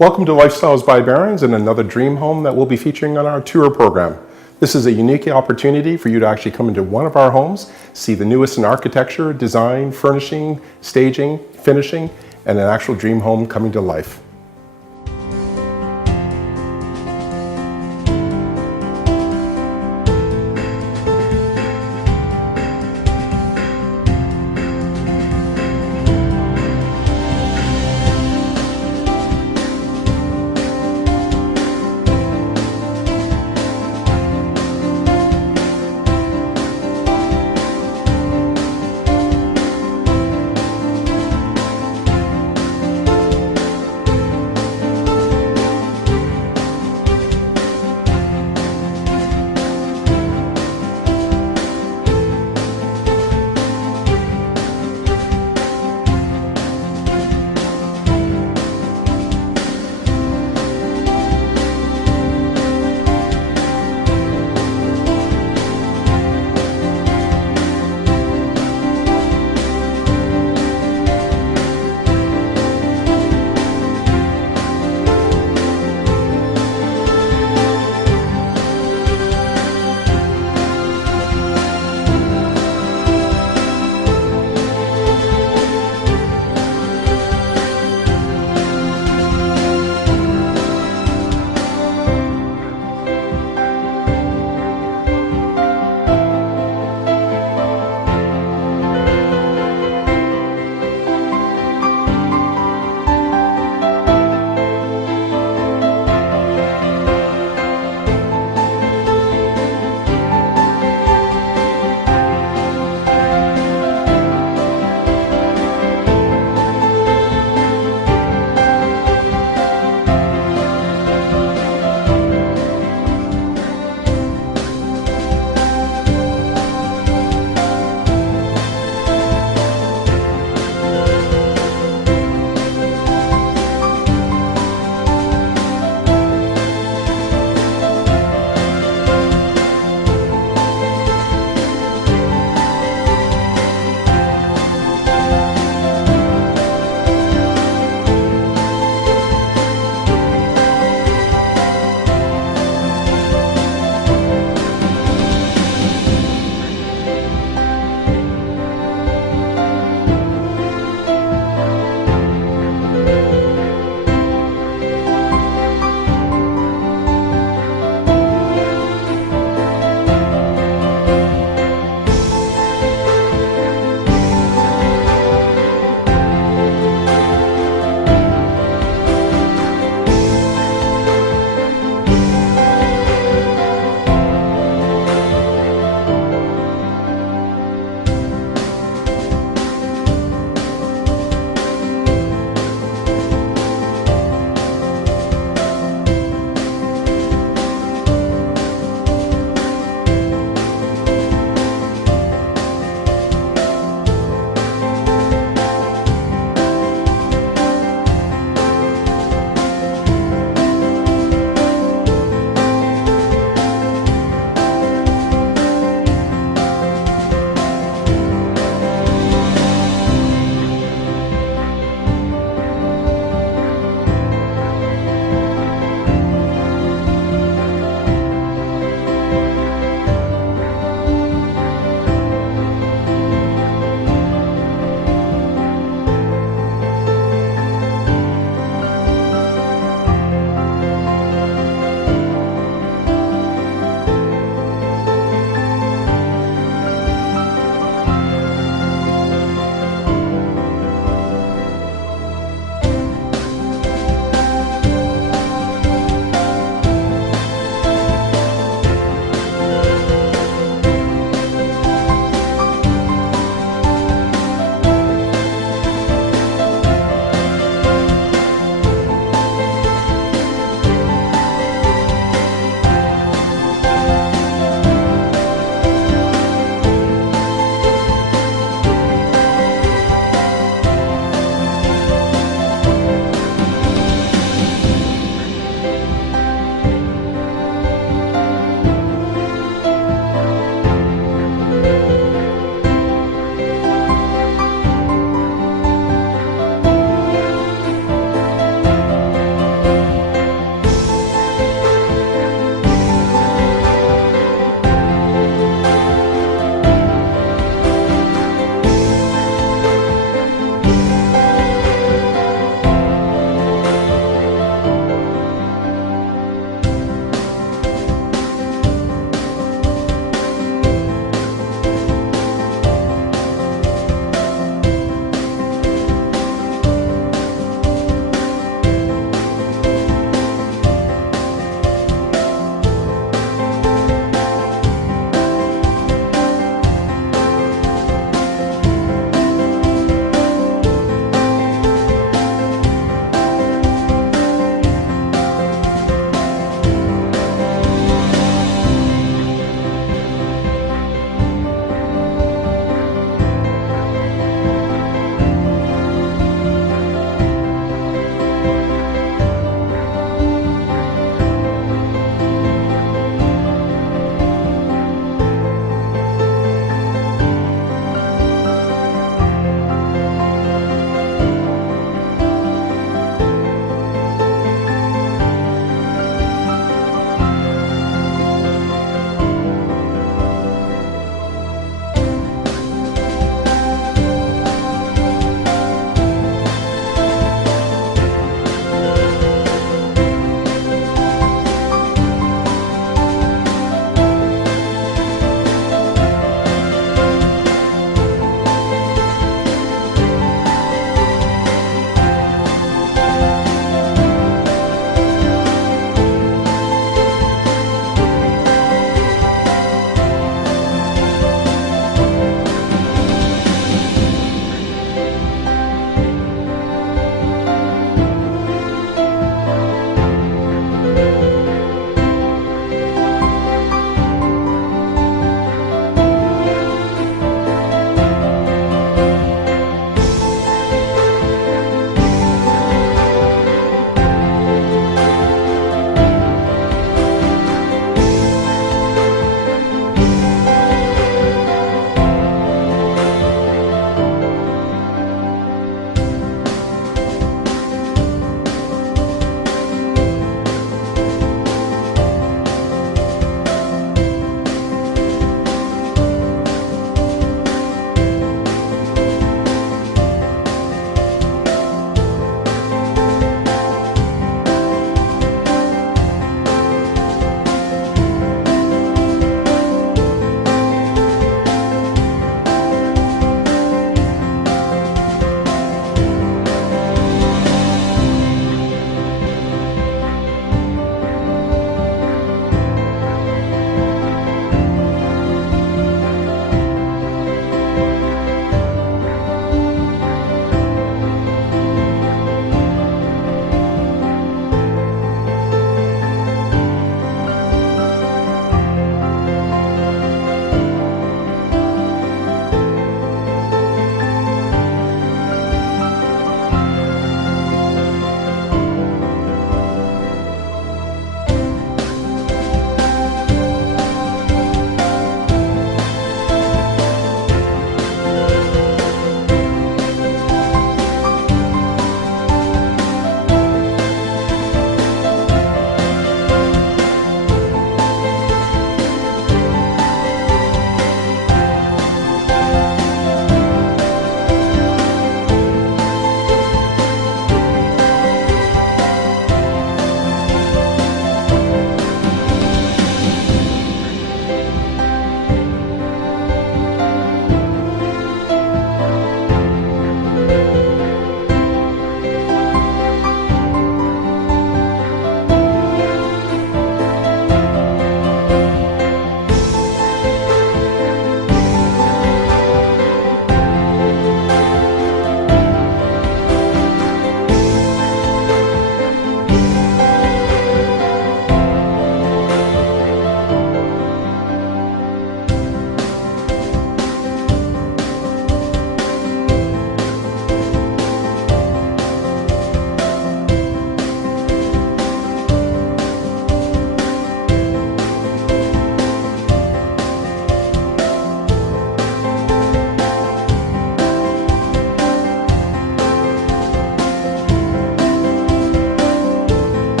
Welcome to Lifestyles by Barron's and another dream home that we'll be featuring on our tour program. This is a unique opportunity for you to actually come into one of our homes, see the newest in architecture, design, furnishing, staging, finishing, and an actual dream home coming to life.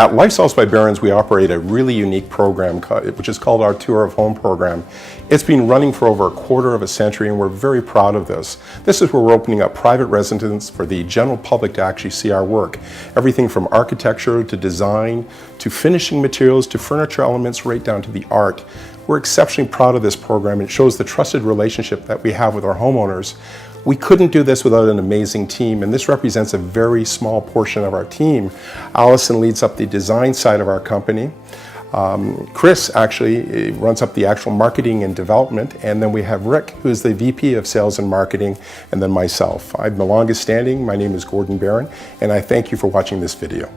At Lifestyles by Barron's, we operate a really unique program, which is called our Tour of Home program. It's been running for over a quarter of a century, and we're very proud of this. This is where we're opening up private residences for the general public to actually see our work. Everything from architecture to design, to finishing materials, to furniture elements, right down to the art. We're exceptionally proud of this program. It shows the trusted relationship that we have with our homeowners. We couldn't do this without an amazing team, and this represents a very small portion of our team. Allison leads up the design side of our company. Chris actually runs up the actual marketing and development, and then we have Rick, who's the VP of Sales and Marketing, and then myself. I'm the longest standing. My name is Gordon Barron, and I thank you for watching this video.